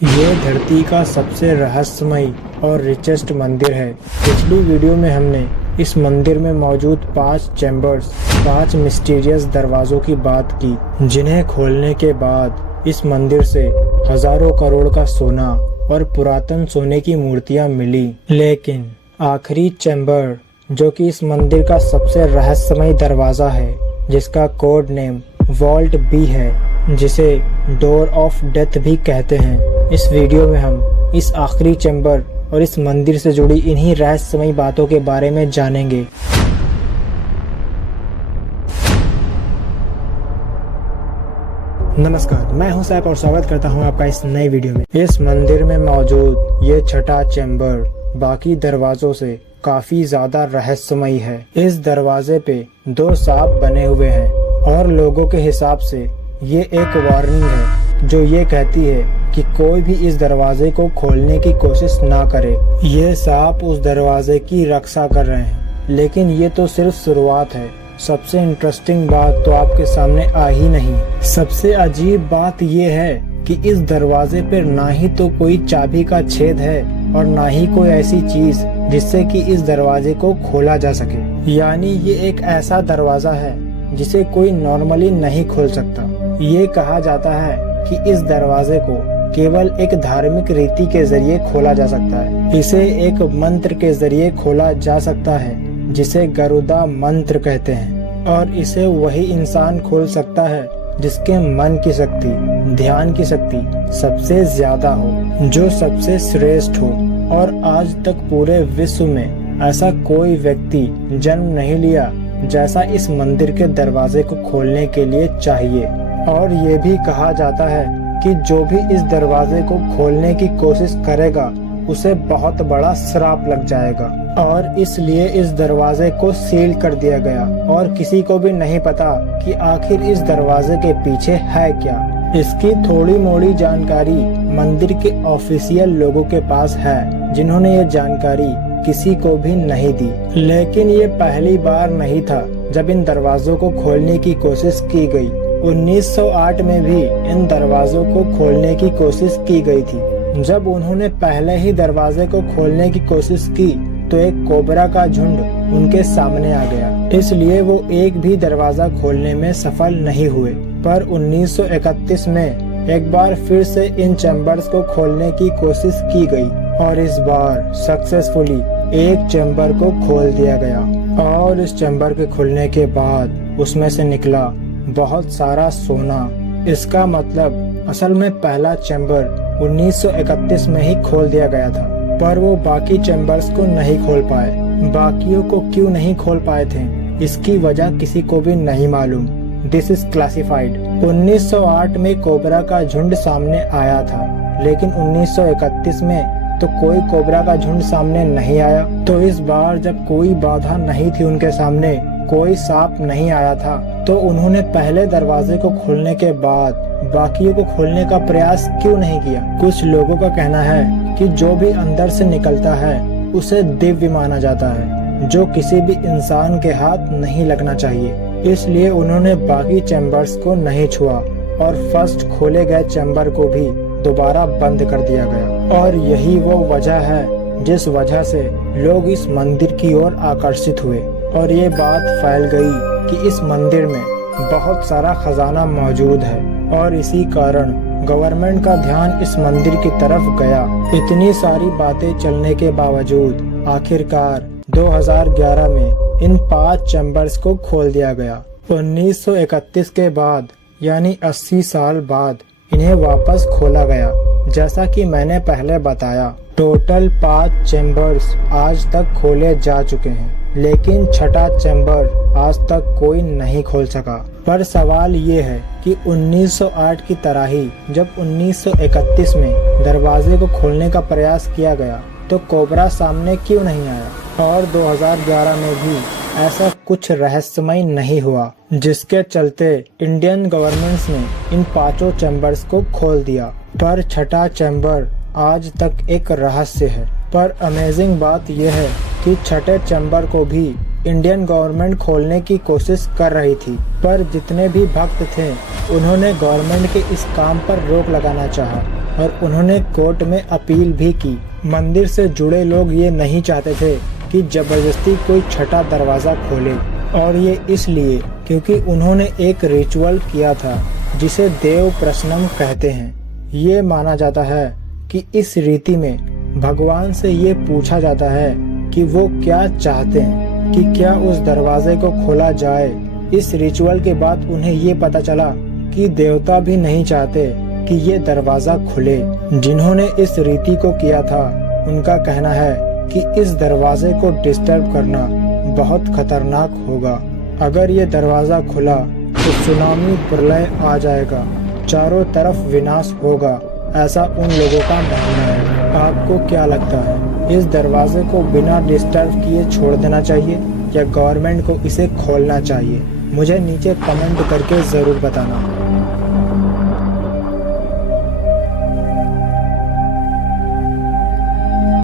ये धरती का सबसे रहस्यमयी और रिचेस्ट मंदिर है। पिछली वीडियो में हमने इस मंदिर में मौजूद 5 चैम्बर्स, 5 मिस्टीरियस दरवाजों की बात की, जिन्हें खोलने के बाद इस मंदिर से हजारों करोड़ का सोना और पुरातन सोने की मूर्तियां मिली। लेकिन आखिरी चैम्बर, जो कि इस मंदिर का सबसे रहस्यमयी दरवाजा है, जिसका कोड नेम वॉल्ट बी है, जिसे डोर ऑफ डेथ भी कहते हैं, इस वीडियो में हम इस आखिरी चैम्बर और इस मंदिर से जुड़ी इन्हीं रहस्यमयी बातों के बारे में जानेंगे। नमस्कार, मैं हूं सैफ और स्वागत करता हूं आपका इस नए वीडियो में। इस मंदिर में मौजूद ये छठा चैम्बर बाकी दरवाजों से काफी ज्यादा रहस्यमयी है। इस दरवाजे पे 2 सांप बने हुए हैं और लोगों के हिसाब से ये एक वार्निंग है जो ये कहती है कि कोई भी इस दरवाजे को खोलने की कोशिश ना करे। ये सांप उस दरवाजे की रक्षा कर रहे हैं, लेकिन ये तो सिर्फ शुरुआत है। सबसे इंटरेस्टिंग बात तो आपके सामने आ ही नहीं। सबसे अजीब बात ये है कि इस दरवाजे पर ना ही तो कोई चाबी का छेद है और ना ही कोई ऐसी चीज जिससे कि इस दरवाजे को खोला जा सके। यानी ये एक ऐसा दरवाजा है जिसे कोई नॉर्मली नहीं खोल सकता। ये कहा जाता है कि इस दरवाजे को केवल एक धार्मिक रीति के जरिए खोला जा सकता है। इसे एक मंत्र के जरिए खोला जा सकता है जिसे गरुदा मंत्र कहते हैं, और इसे वही इंसान खोल सकता है जिसके मन की शक्ति, ध्यान की शक्ति सबसे ज्यादा हो, जो सबसे श्रेष्ठ हो। और आज तक पूरे विश्व में ऐसा कोई व्यक्ति जन्म नहीं लिया जैसा इस मंदिर के दरवाजे को खोलने के लिए चाहिए। और ये भी कहा जाता है कि जो भी इस दरवाजे को खोलने की कोशिश करेगा उसे बहुत बड़ा श्राप लग जाएगा, और इसलिए इस दरवाजे को सील कर दिया गया और किसी को भी नहीं पता कि आखिर इस दरवाजे के पीछे है क्या। इसकी थोड़ी मोड़ी जानकारी मंदिर के ऑफिशियल लोगों के पास है, जिन्होंने ये जानकारी किसी को भी नहीं दी। लेकिन ये पहली बार नहीं था जब इन दरवाजों को खोलने की कोशिश की गई। 1908 में भी इन दरवाजों को खोलने की कोशिश की गई थी। जब उन्होंने पहले ही दरवाजे को खोलने की कोशिश की तो एक कोबरा का झुंड उनके सामने आ गया, इसलिए वो एक भी दरवाजा खोलने में सफल नहीं हुए। पर 1931 में एक बार फिर से इन चैम्बर्स को खोलने की कोशिश की गई और इस बार सक्सेसफुली एक चैम्बर को खोल दिया गया। और इस चैम्बर के खुलने के बाद उसमें से निकला बहुत सारा सोना। इसका मतलब असल में पहला चैम्बर 1931 में ही खोल दिया गया था, पर वो बाकी चैम्बर्स को नहीं खोल पाए। बाकियों को क्यों नहीं खोल पाए थे, इसकी वजह किसी को भी नहीं मालूम। This is classified. 1908 में कोबरा का झुंड सामने आया था, लेकिन 1931 में तो कोई कोबरा का झुंड सामने नहीं आया। तो इस बार जब कोई बाधा नहीं थी उनके सामने, कोई सांप नहीं आया था, तो उन्होंने पहले दरवाजे को खोलने के बाद बाकियों को खोलने का प्रयास क्यों नहीं किया। कुछ लोगों का कहना है कि जो भी अंदर से निकलता है उसे दिव्य माना जाता है, जो किसी भी इंसान के हाथ नहीं लगना चाहिए। इसलिए उन्होंने बाकी चैम्बर्स को नहीं छुआ और फर्स्ट खोले गए चैम्बर को भी दोबारा बंद कर दिया गया। और यही वो वजह है जिस वजह से लोग इस मंदिर की ओर आकर्षित हुए और ये बात फैल गई कि इस मंदिर में बहुत सारा खजाना मौजूद है, और इसी कारण गवर्नमेंट का ध्यान इस मंदिर की तरफ गया। इतनी सारी बातें चलने के बावजूद आखिरकार 2011 में इन 5 चैम्बर्स को खोल दिया गया। 1931 के बाद यानी 80 साल बाद इन्हें वापस खोला गया। जैसा कि मैंने पहले बताया, टोटल 5 चैम्बर्स आज तक खोले जा चुके हैं, लेकिन छठा चैम्बर आज तक कोई नहीं खोल सका। पर सवाल ये है कि 1908 की तरह ही जब 1931 में दरवाजे को खोलने का प्रयास किया गया तो कोबरा सामने क्यों नहीं आया, और 2011 में भी ऐसा कुछ रहस्यमय नहीं हुआ, जिसके चलते इंडियन गवर्नमेंट ने इन 5 चैम्बर्स को खोल दिया। पर छठा चैम्बर आज तक एक रहस्य है। पर अमेजिंग बात यह है कि छठे चैम्बर को भी इंडियन गवर्नमेंट खोलने की कोशिश कर रही थी, पर जितने भी भक्त थे उन्होंने गवर्नमेंट के इस काम पर रोक लगाना चाहा और उन्होंने कोर्ट में अपील भी की। मंदिर से जुड़े लोग ये नहीं चाहते थे कि जबरदस्ती कोई छठा दरवाजा खोले, और ये इसलिए क्योंकि उन्होंने एक रिचुअल किया था जिसे देव प्रश्नम कहते हैं। ये माना जाता है कि इस रीति में भगवान से ये पूछा जाता है कि वो क्या चाहते हैं, कि क्या उस दरवाजे को खोला जाए। इस रिचुअल के बाद उन्हें ये पता चला कि देवता भी नहीं चाहते कि ये दरवाजा खुले। जिन्होंने इस रीति को किया था उनका कहना है कि इस दरवाजे को डिस्टर्ब करना बहुत खतरनाक होगा। अगर ये दरवाजा खुला तो सुनामी प्रलय आ जाएगा, चारों तरफ विनाश होगा, ऐसा उन लोगों का मानना है। आपको क्या लगता है, इस दरवाजे को बिना डिस्टर्ब किए छोड़ देना चाहिए या गवर्नमेंट को इसे खोलना चाहिए? मुझे नीचे कमेंट करके जरूर बताना।